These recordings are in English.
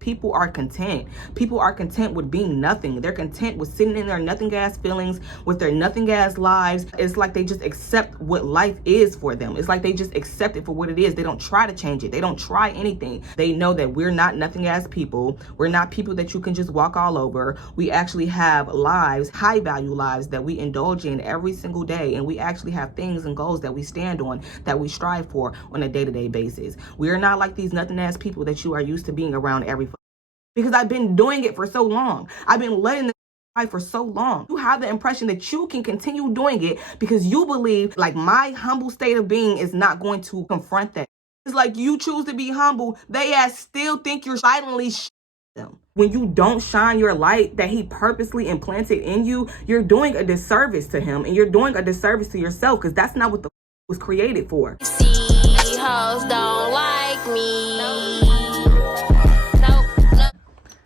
People are content. People are content with being nothing. They're content with sitting in their nothing ass feelings, with their nothing ass lives. It's like they just accept what life is for them. It's like they just accept it for what it is. They don't try to change it. They don't try anything. They know that we're not nothing ass people. We're not people that you can just walk all over. We actually have lives, high value lives that we indulge in every single day. And we actually have things and goals that we stand on, that we strive for on a day-to-day basis. We are not like these nothing ass people that you are used to being around because I've been doing it for so long. I've been letting this life for so long. You have the impression that you can continue doing it because you believe like my humble state of being is not going to confront that. It's like you choose to be humble. They still think you're silently them. When you don't shine your light that he purposely implanted in you, you're doing a disservice to him and you're doing a disservice to yourself because that's not what the was created for. See, hoes don't like me.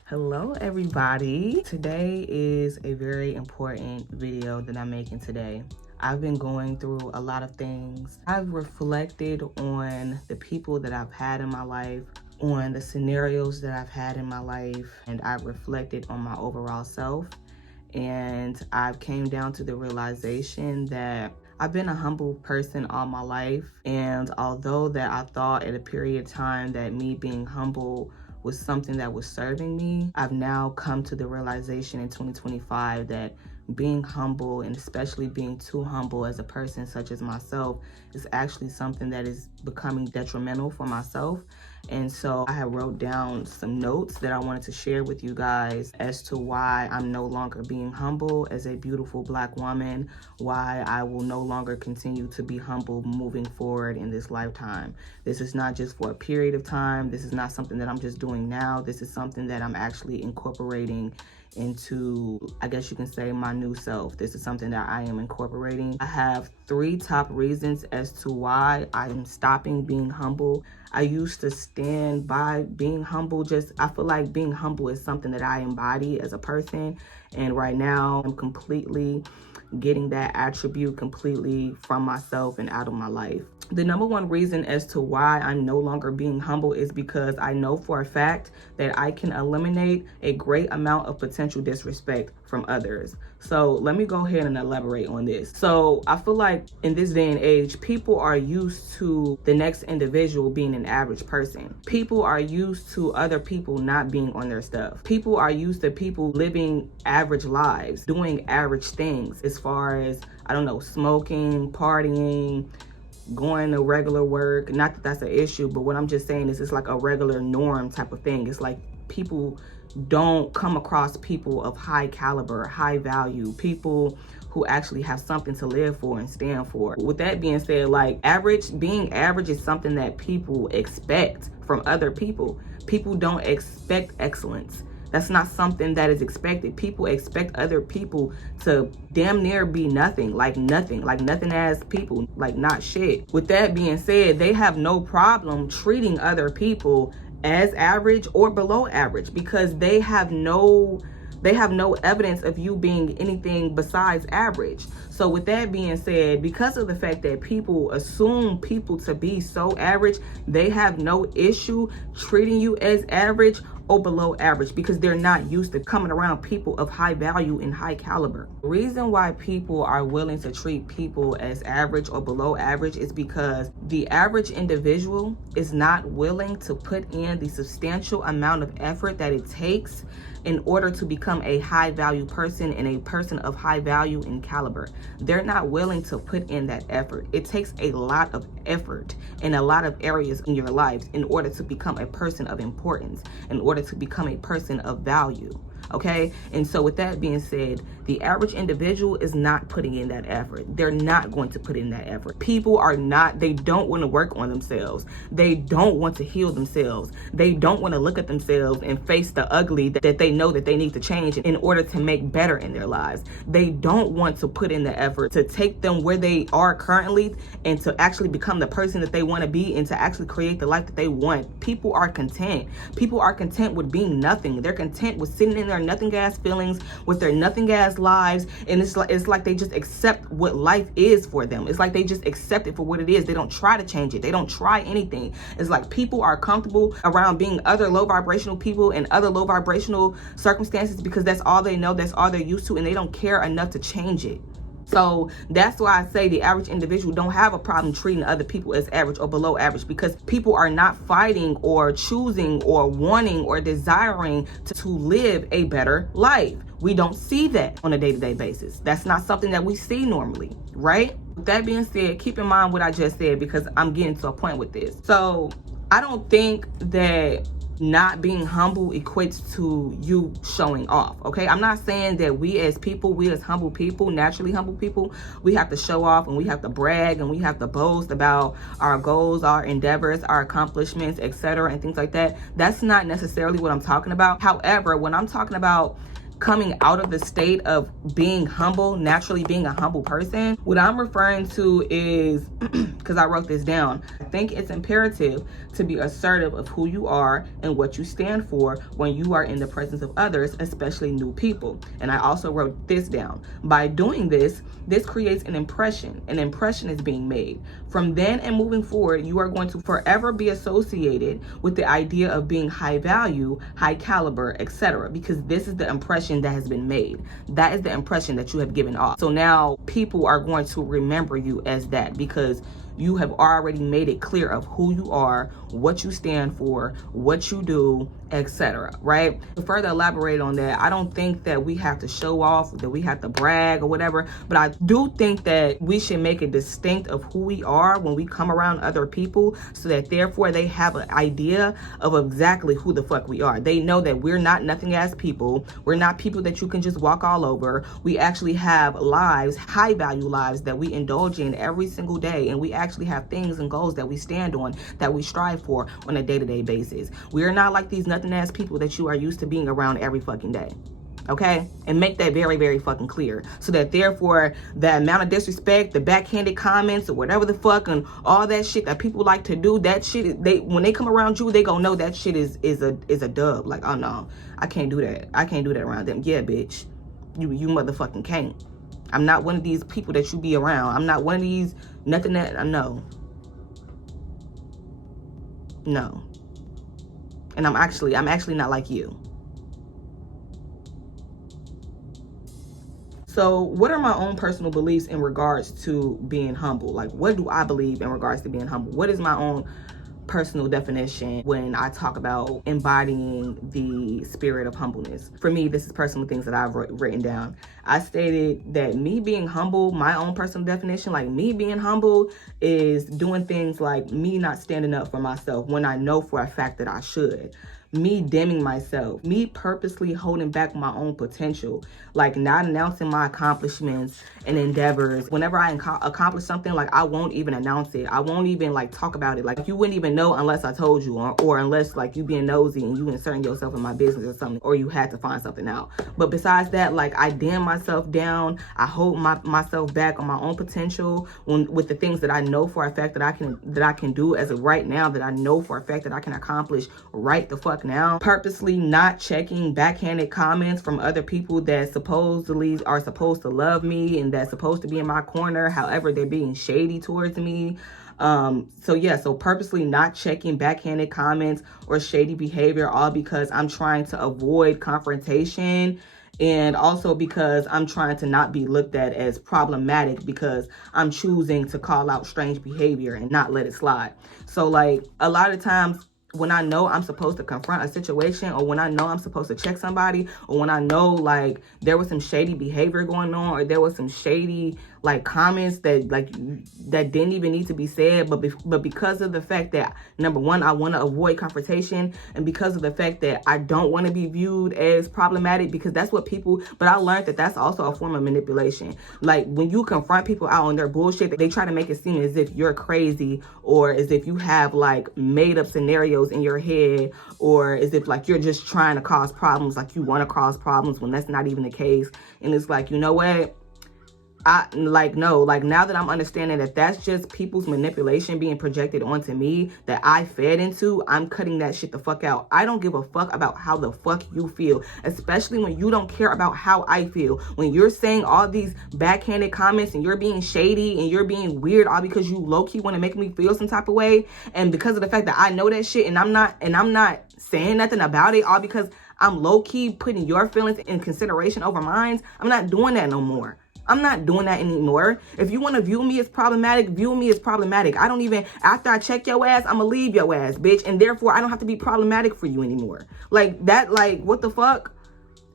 Hello everybody. Today is a very important video that I'm making today. I've been going through a lot of things. I've reflected on the people that I've had in my life, on the scenarios that I've had in my life, and I've reflected on my overall self. And I've came down to the realization that I've been a humble person all my life. And although that I thought at a period of time that me being humble was something that was serving me, I've now come to the realization in 2025 that being humble, and especially being too humble as a person such as myself, is actually something that is becoming detrimental for myself. And so I have wrote down some notes that I wanted to share with you guys as to why I'm no longer being humble as a beautiful Black woman, why I will no longer continue to be humble moving forward in this lifetime. This is not just for a period of time. This is not something that I'm just doing now. This is something that I'm actually incorporating into, I guess you can say, my new self. This is something that I am incorporating. I have 3 top reasons as to why I am stopping being humble. I used to stand by being humble. I feel like being humble is something that I embody as a person. And right now I'm completely getting that attribute completely from myself and out of my life. The number one reason as to why I'm no longer being humble is because I know for a fact that I can eliminate a great amount of potential disrespect from others. So let me go ahead and elaborate on this. So I feel like in this day and age, people are used to the next individual being an average person. People are used to other people not being on their stuff. People are used to people living average lives, doing average things as far as, I don't know, smoking, partying, going to regular work. Not that that's an issue, but what I'm just saying is it's like a regular norm type of thing. It's like people don't come across people of high caliber, high value, people who actually have something to live for and stand for. With that being said, like being average is something that people expect from other people. People don't expect excellence. That's not something that is expected. People expect other people to damn near be nothing as people, like not shit. With that being said, they have no problem treating other people as average or below average because they have no evidence of you being anything besides average. So with that being said, because of the fact that people assume people to be so average, they have no issue treating you as average or below average because they're not used to coming around people of high value and high caliber. The reason why people are willing to treat people as average or below average is because the average individual is not willing to put in the substantial amount of effort that it takes in order to become a high value person and a person of high value and caliber. They're not willing to put in that effort. It takes a lot of effort in a lot of areas in your lives in order to become a person of importance, in order to become a person of value. Okay, and so with that being said, the average individual is not putting in that effort. They're not going to put in that effort. People are not, they don't want to work on themselves. They don't want to heal themselves. They don't want to look at themselves and face the ugly that they know that they need to change in order to make better in their lives. They don't want to put in the effort to take them where they are currently and to actually become the person that they want to be and to actually create the life that they want. People are content. People are content with being nothing. They're content with sitting in their their nothing ass feelings, with their nothing ass lives, and it's like they just accept what life is for them. It's like they just accept it for what it is. They don't try to change it. They don't try anything. It's like people are comfortable around being other low vibrational people and other low vibrational circumstances because that's all they know, that's all they're used to, and they don't care enough to change it. So that's why I say the average individual don't have a problem treating other people as average or below average, because people are not fighting or choosing or wanting or desiring to live a better life. We don't see that on a day-to-day basis. That's not something that we see normally, right? With that being said, keep in mind what I just said, because I'm getting to a point with this. So I don't think that not being humble equates to you showing off, okay? I'm not saying that we as people, we as humble people, naturally humble people, we have to show off and we have to brag and we have to boast about our goals, our endeavors, our accomplishments, etc., and things like that. That's not necessarily what I'm talking about. However, when I'm talking about coming out of the state of being humble, naturally being a humble person, what I'm referring to is, because I wrote this down, I think it's imperative to be assertive of who you are and what you stand for when you are in the presence of others, especially new people. And I also wrote this down. By doing this, this creates an impression. An impression is being made. From then and moving forward, you are going to forever be associated with the idea of being high value, high caliber, etc., because this is the impression that has been made. That is the impression that you have given off. So now people are going to remember you as that, because you have already made it clear of who you are, what you stand for, what you do, etc., right? To further elaborate on that, I don't think that we have to show off, that we have to brag or whatever, but I do think that we should make it distinct of who we are when we come around other people, so that therefore they have an idea of exactly who the fuck we are. They know that we're not nothing as people. We're not people that you can just walk all over. We actually have lives, high value lives that we indulge in every single day, and we actually have things and goals that we stand on, that we strive for on a day-to-day basis. We are not like these nothing ass people that you are used to being around every fucking day. Okay? And make that very, very fucking clear, so that therefore the amount of disrespect, the backhanded comments, or whatever the fuck, and all that shit that people like to do, that shit, when they come around you, they gonna know that shit is a dub. Like, oh no, I can't do that. I can't do that around them. Yeah, bitch, you motherfucking can't. I'm not one of these people that you be around. I'm not one of these nothing that I know. No. And I'm actually not like you. So what are my own personal beliefs in regards to being humble? Like, what do I believe in regards to being humble? What is my own personal definition when I talk about embodying the spirit of humbleness? For me, this is personal things that I've written down. I stated that me being humble, my own personal definition, like me being humble is doing things like me not standing up for myself when I know for a fact that I should. Me dimming myself, me purposely holding back my own potential, like not announcing my accomplishments and endeavors. Whenever I accomplish something, like I won't even announce it. I won't even like talk about it. Like you wouldn't even know unless I told you, or unless like you being nosy and you inserting yourself in my business or something, or you had to find something out. But besides that, like I dim myself down. I hold myself back on my own potential with the things that I know for a fact that I can do as of right now, that I know for a fact that I can accomplish right the fuck now. Purposely not checking backhanded comments from other people that supposedly are supposed to love me and that's supposed to be in my corner, however they're being shady towards me. So purposely not checking backhanded comments or shady behavior, all because I'm trying to avoid confrontation, and also because I'm trying to not be looked at as problematic, because I'm choosing to call out strange behavior and not let it slide. So like a lot of times when I know I'm supposed to confront a situation, or when I know I'm supposed to check somebody, or when I know like there was some shady behavior going on, or there was some shady like comments that didn't even need to be said, but because of the fact that, number one, I want to avoid confrontation, and because of the fact that I don't want to be viewed as problematic, because that's what people, but I learned that that's also a form of manipulation. Like when you confront people out on their bullshit, they try to make it seem as if you're crazy, or as if you have like made up scenarios in your head, or as if like you're just trying to cause problems, like you want to cause problems when that's not even the case. And it's like, you know what? No, like now that I'm understanding that that's just people's manipulation being projected onto me that I fed into, I'm cutting that shit the fuck out. I don't give a fuck about how the fuck you feel, especially when you don't care about how I feel. When you're saying all these backhanded comments and you're being shady and you're being weird all because you low-key want to make me feel some type of way, and because of the fact that I know that shit and I'm not saying nothing about it all because I'm low-key putting your feelings in consideration over mine, I'm not doing that no more. I'm not doing that anymore. If you want to view me as problematic, view me as problematic. I don't even, after I check your ass, I'm going to leave your ass, bitch. And therefore, I don't have to be problematic for you anymore. Like, that, like, what the fuck?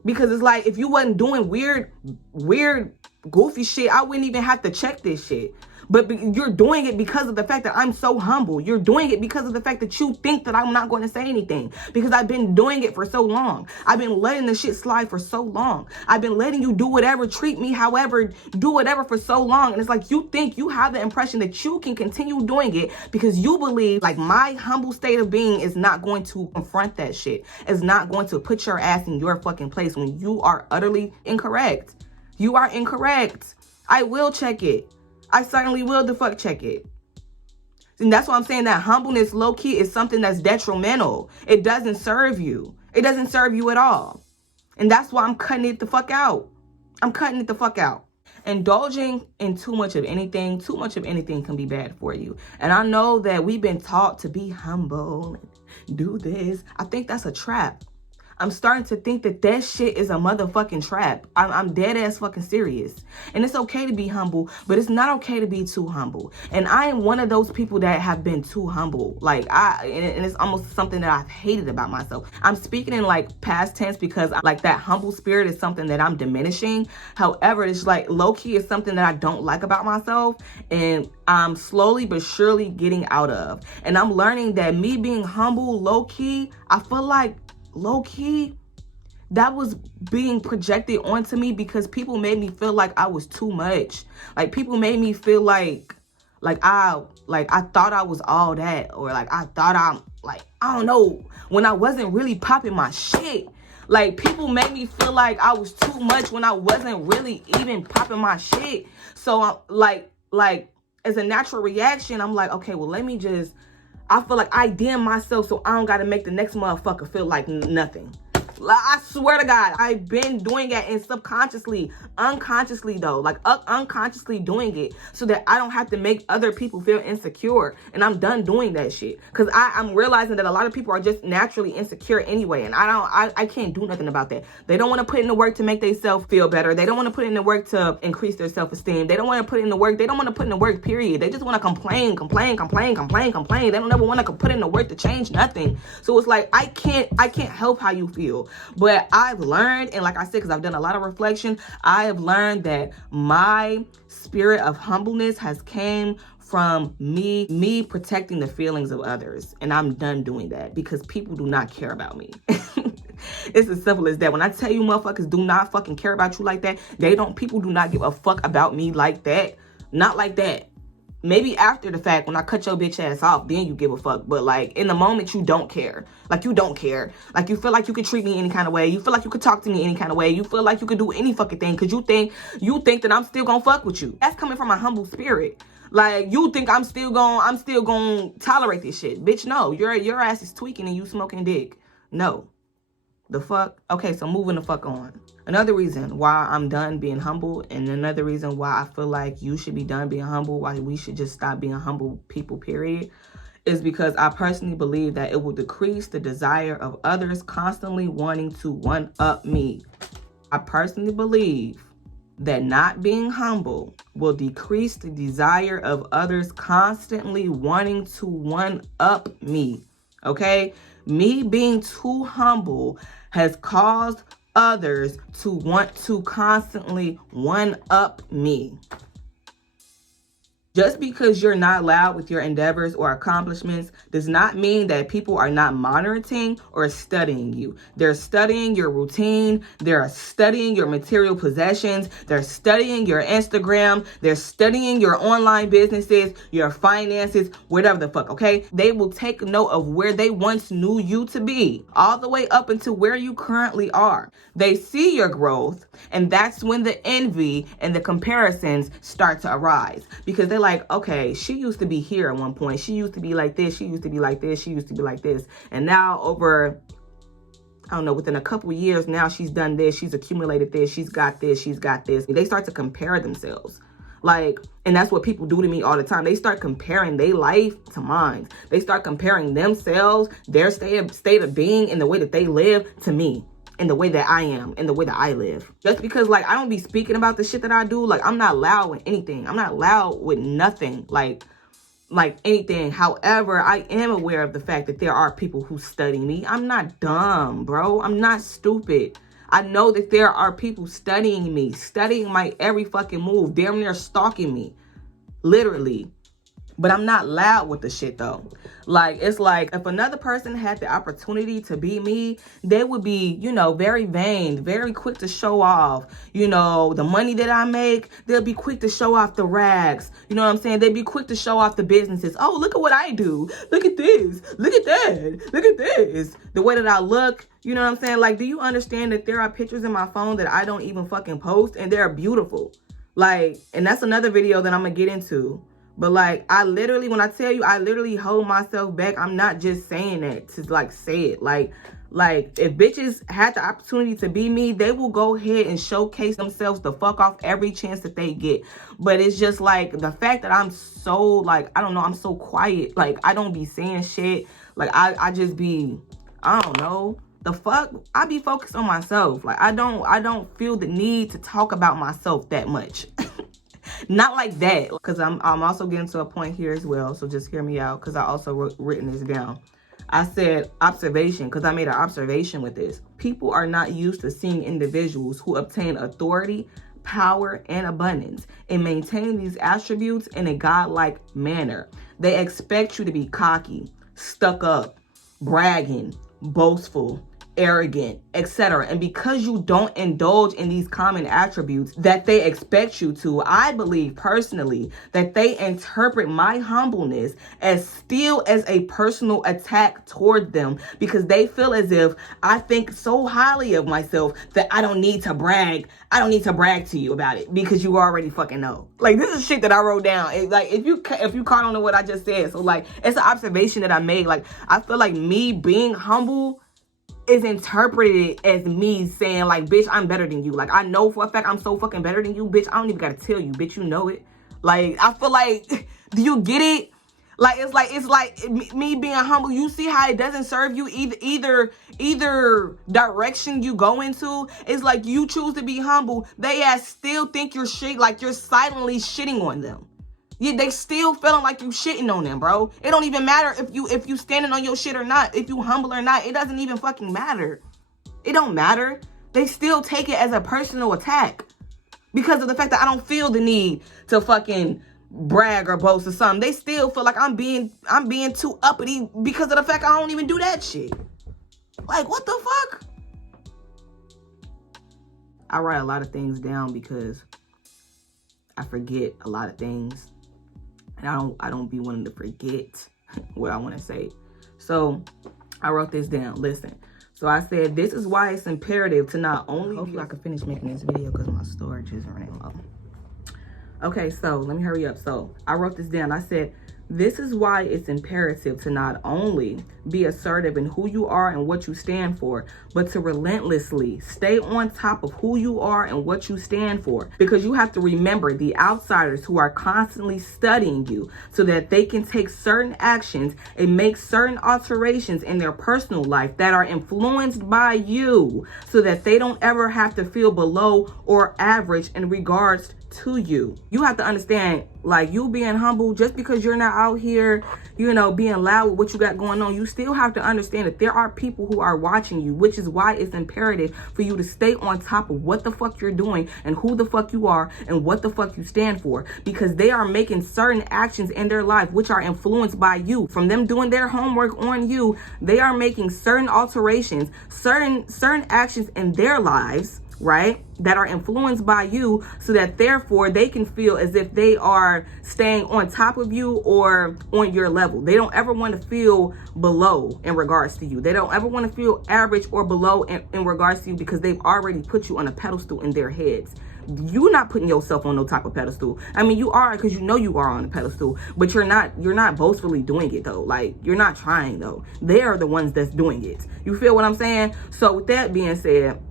Because it's like, if you wasn't doing weird, goofy shit, I wouldn't even have to check this shit. But you're doing it because of the fact that I'm so humble. You're doing it because of the fact that you think that I'm not going to say anything. Because I've been doing it for so long. I've been letting the shit slide for so long. I've been letting you do whatever, treat me however, do whatever for so long. And it's like you think you have the impression that you can continue doing it because you believe like my humble state of being is not going to confront that shit. It's not going to put your ass in your fucking place when you are utterly incorrect. You are incorrect. I will check it. I certainly will the fuck check it. And that's why I'm saying that humbleness low-key is something that's detrimental. It doesn't serve you. It doesn't serve you at all. And that's why I'm cutting it the fuck out. I'm cutting it the fuck out. Indulging in too much of anything can be bad for you. And I know that we've been taught to be humble and do this. I think that's a trap. I'm starting to think that that shit is a motherfucking trap. I'm dead ass fucking serious. And it's okay to be humble, but it's not okay to be too humble. And I am one of those people that have been too humble. Like and it's almost something that I've hated about myself. I'm speaking in like past tense because like that humble spirit is something that I'm diminishing. However, it's like low key is something that I don't like about myself. And I'm slowly but surely getting out of. And I'm learning that me being humble, low key, I feel like low-key that was being projected onto me because people made me feel like I was too much. Like people made me feel like I thought I was all that, or like I thought I'm like, I don't know, when I wasn't really popping my shit. Like people made me feel like I was too much when I wasn't really even popping my shit. So I'm like as a natural reaction, I'm like, okay, well, let me just, I feel like I DM myself so I don't got to make the next motherfucker feel like nothing. I swear to God, I've been doing it and subconsciously, unconsciously though, like unconsciously doing it so that I don't have to make other people feel insecure. And I'm done doing that shit because I'm realizing that a lot of people are just naturally insecure anyway. And I can't do nothing about that. They don't want to put in the work to make themselves feel better. They don't want to put in the work to increase their self-esteem. They don't want to put in the work. They don't want to put in the work, period. They just want to complain. They don't ever want to put in the work to change nothing. So it's like, I can't help how you feel. But I've learned, and like I said, because I've done a lot of reflection, I have learned that my spirit of humbleness has came from me protecting the feelings of others. And I'm done doing that because people do not care about me. It's as simple as that. When I tell you motherfuckers do not fucking care about you like that, people do not give a fuck about me like that. Not like that. Maybe after the fact, when I cut your bitch ass off, then you give a fuck. But like in the moment, you don't care. Like you don't care. Like you feel like you could treat me any kind of way. You feel like you could talk to me any kind of way. You feel like you could do any fucking thing because you think that I'm still gonna fuck with you. That's coming from a humble spirit. Like you think I'm still gonna tolerate this shit. Bitch, no. Your ass is tweaking and you smoking dick. No. The fuck? Okay, so moving the fuck on. Another reason why I'm done being humble, and another reason why I feel like you should be done being humble, why we should just stop being humble people, period, is because I personally believe that it will decrease the desire of others constantly wanting to one-up me. I personally believe that not being humble will decrease the desire of others constantly wanting to one-up me. Okay? Me being too humble has caused others to want to constantly one-up me. Just because you're not loud with your endeavors or accomplishments does not mean that people are not monitoring or studying you. They're studying your routine. They're studying your material possessions. They're studying your Instagram. They're studying your online businesses, your finances, whatever the fuck, okay? They will take note of where they once knew you to be, all the way up into where you currently are. They see your growth, and that's when the envy and the comparisons start to arise, because they're like, okay, she used to be here at one point. She used to be like this. She used to be like this. She used to be like this. And now over, I don't know, within a couple of years, now she's done this. She's accumulated this. She's got this. She's got this. They start to compare themselves. Like, and that's what people do to me all the time. They start comparing their life to mine. They start comparing themselves, their state of being, and the way that they live to me, and the way that I am, and the way that I live. Just because, like, I don't be speaking about the shit that I do. Like, I'm not loud with anything. I'm not loud with nothing. Like anything. However, I am aware of the fact that there are people who study me. I'm not dumb, bro. I'm not stupid. I know that there are people studying me, studying my every fucking move, damn near stalking me, literally. But I'm not loud with the shit though. Like, it's like if another person had the opportunity to be me, they would be, you know, very vain, very quick to show off, you know, the money that I make. They'll be quick to show off the rags. You know what I'm saying? They'd be quick to show off the businesses. Oh, look at what I do. Look at this. Look at that. Look at this. The way that I look. You know what I'm saying? Like, do you understand that there are pictures in my phone that I don't even fucking post, and they're beautiful? Like, and that's another video that I'm gonna get into. But like, I literally, when I tell you, I literally hold myself back. I'm not just saying that to like say it. Like if bitches had the opportunity to be me, they will go ahead and showcase themselves the fuck off every chance that they get. But it's just like the fact that I'm so like, I don't know, I'm so quiet. Like, I don't be saying shit. Like, I just be, I don't know. The fuck? I be focused on myself. Like, I don't feel the need to talk about myself that much. Not like that, because I'm also getting to a point here as well, so just hear me out, because I also written this down. I said observation, because I made an observation with this. People are not used to seeing individuals who obtain authority, power, and abundance and maintain these attributes in a godlike manner. They expect you to be cocky, stuck up, bragging, boastful, arrogant, etc. And because you don't indulge in these common attributes that they expect you to, I believe personally that they interpret my humbleness as still as a personal attack toward them, because they feel as if I think so highly of myself that I don't need to brag. I don't need to brag to you about it because you already fucking know. Like, this is shit that I wrote down. Like, if you caught on to what I just said, so like, it's an observation that I made. Like, I feel like me being humble is interpreted as me saying like, bitch, I'm better than you. Like, I know for a fact I'm so fucking better than you, bitch. I don't even gotta tell you, bitch, you know it. Like, I feel like, do you get it? Like, it's like me being humble. You see how it doesn't serve you either direction you go into. It's like you choose to be humble. They still think you're shit, like you're silently shitting on them. Yeah, they still feeling like you shitting on them, bro. It don't even matter if you standing on your shit or not, if you humble or not. It doesn't even fucking matter. It don't matter. They still take it as a personal attack because of the fact that I don't feel the need to fucking brag or boast or something. They still feel like I'm being too uppity because of the fact I don't even do that shit. Like, what the fuck? I write a lot of things down because I forget a lot of things. And I don't be wanting to forget what I want to say. So I wrote this down. Listen. So I said, this is why it's imperative to not only... Hopefully I can finish making this video because my storage is running low. Okay, so let me hurry up. So I wrote this down. I said, this is why it's imperative to not only be assertive in who you are and what you stand for, but to relentlessly stay on top of who you are and what you stand for. Because you have to remember the outsiders who are constantly studying you so that they can take certain actions and make certain alterations in their personal life that are influenced by you, so that they don't ever have to feel below or average in regards to you. You have to understand, Like, you being humble, just because you're not out here, you know, being loud with what you got going on, you still have to understand that there are people who are watching you, which is why it's imperative for you to stay on top of what the fuck you're doing and who the fuck you are and what the fuck you stand for, because they are making certain actions in their life which are influenced by you. From them doing their homework on you, they are making certain alterations, certain actions in their lives, right, that are influenced by you, so that therefore they can feel as if they are staying on top of you or on your level. They don't ever want to feel below in regards to you. They don't ever want to feel average or below in regards to you, because they've already put you on a pedestal in their heads. You're not putting yourself on no type of pedestal. I mean, you are, because you know you are on a pedestal, but you're not boastfully doing it though. Like, you're not trying though. They are the ones that's doing it. You feel what I'm saying? So with that being said,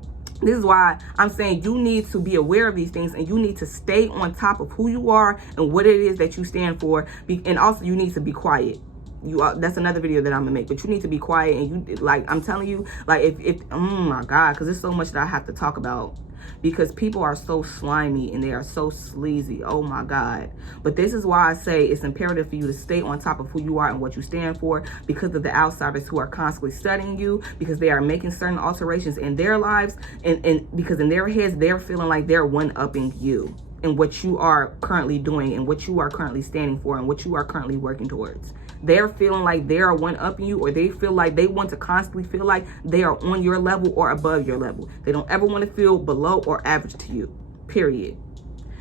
this is why I'm saying you need to be aware of these things, and you need to stay on top of who you are and what it is that you stand for. And also, you need to be quiet. That's another video that I'm gonna make, but you need to be quiet. And you, like, I'm telling you, like, if oh my God, because there's so much that I have to talk about, because people are so slimy and they are so sleazy. Oh my God. But this is why I say it's imperative for you to stay on top of who you are and what you stand for, because of the outsiders who are constantly studying you, because they are making certain alterations in their lives, and because in their heads they're feeling like they're one-upping you and what you are currently doing and what you are currently standing for and what you are currently working towards. They're feeling like they are one-upping you, or they feel like they want to constantly feel like they are on your level or above your level. They don't ever want to feel below or average to you, period.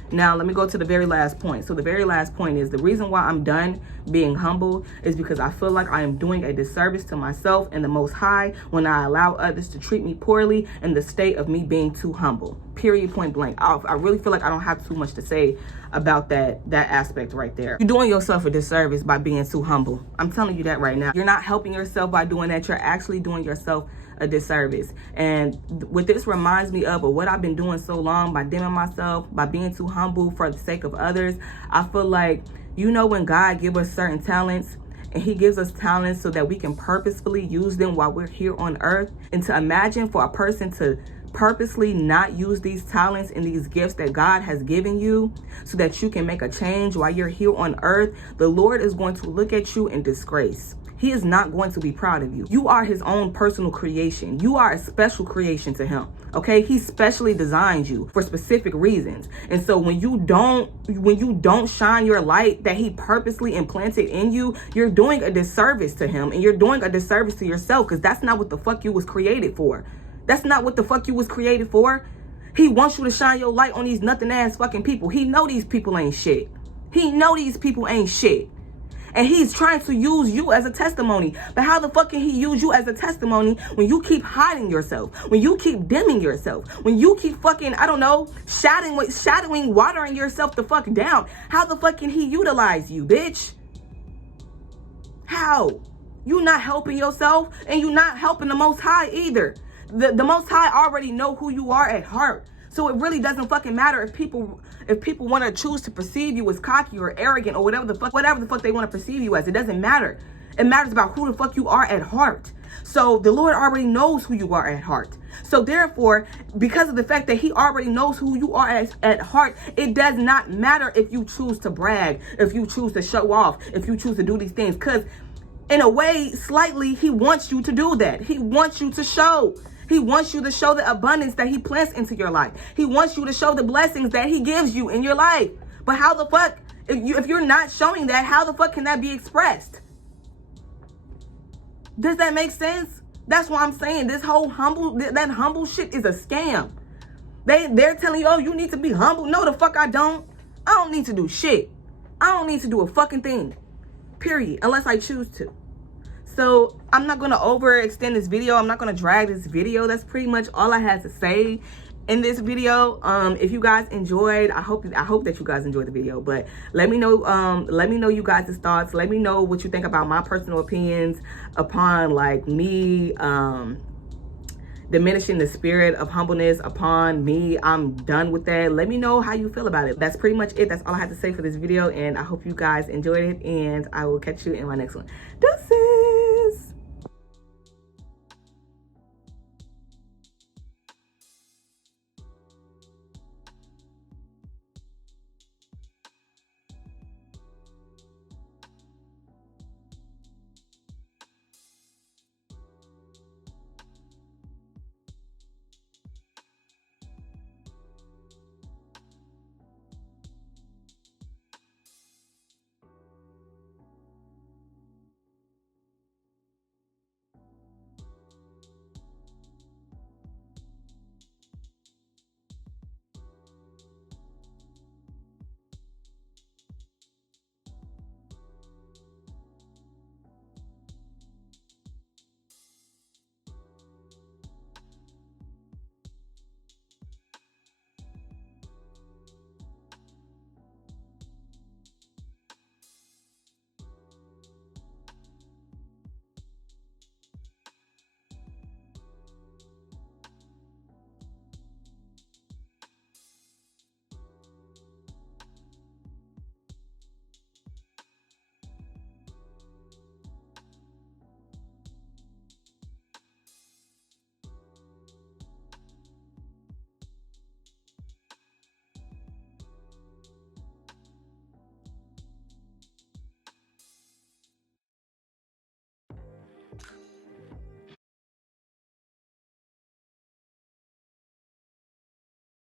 Now, let me go to the very last point. So the very last point is, the reason why I'm done being humble is because I feel like I am doing a disservice to myself and the Most High when I allow others to treat me poorly in the state of me being too humble. Period, point blank. I really feel like I don't have too much to say about that aspect right there. You're doing yourself a disservice by being too humble. I'm telling you that right now. You're not helping yourself by doing that. You're actually doing yourself a disservice. And what this reminds me of what I've been doing so long, by dimming myself, by being too humble for the sake of others. I feel like, you know, when God gives us certain talents, and he gives us talents so that we can purposefully use them while we're here on earth, and to imagine for a person to purposely not use these talents and these gifts that God has given you so that you can make a change while you're here on earth, the Lord is going to look at you in disgrace. He is not going to be proud of you. You are his own personal creation. You are a special creation to him. Okay, he specially designed you for specific reasons. And so when you don't shine your light that he purposely implanted in you, you're doing a disservice to him, and you're doing a disservice to yourself, because that's not what the fuck you was created for. That's not what the fuck you was created for. He wants you to shine your light on these nothing ass fucking people. He know these people ain't shit. He know these people ain't shit. And he's trying to use you as a testimony. But how the fuck can he use you as a testimony when you keep hiding yourself, when you keep dimming yourself, when you keep fucking, I don't know, shadowing, watering yourself the fuck down? How the fuck can he utilize you, bitch? How? You not helping yourself, and you not helping the Most High either. The Most High already know who you are at heart. So it really doesn't fucking matter if people want to choose to perceive you as cocky or arrogant or whatever the fuck they want to perceive you as. It doesn't matter. It matters about who the fuck you are at heart. So the Lord already knows who you are at heart. So therefore, because of the fact that he already knows who you are at heart, it does not matter if you choose to brag, if you choose to show off, if you choose to do these things. Because in a way, slightly, he wants you to do that. He wants you to show. He wants you to show the abundance that he plants into your life. He wants you to show the blessings that he gives you in your life. But how the fuck, if you're not showing that, how the fuck can that be expressed? Does that make sense? That's why I'm saying this whole that humble shit is a scam. They're telling you, oh, you need to be humble. No, the fuck I don't. I don't need to do shit. I don't need to do a fucking thing. Period. Unless I choose to. So I'm not going to overextend this video. I'm not going to drag this video. That's pretty much all I had to say in this video. If you guys enjoyed, I hope that you guys enjoyed the video. But let me know you guys' thoughts. Let me know what you think about my personal opinions upon like me diminishing the spirit of humbleness upon me. I'm done with that. Let me know how you feel about it. That's pretty much it. That's all I have to say for this video, and I hope you guys enjoyed it, and I will catch you in my next one. Deuces.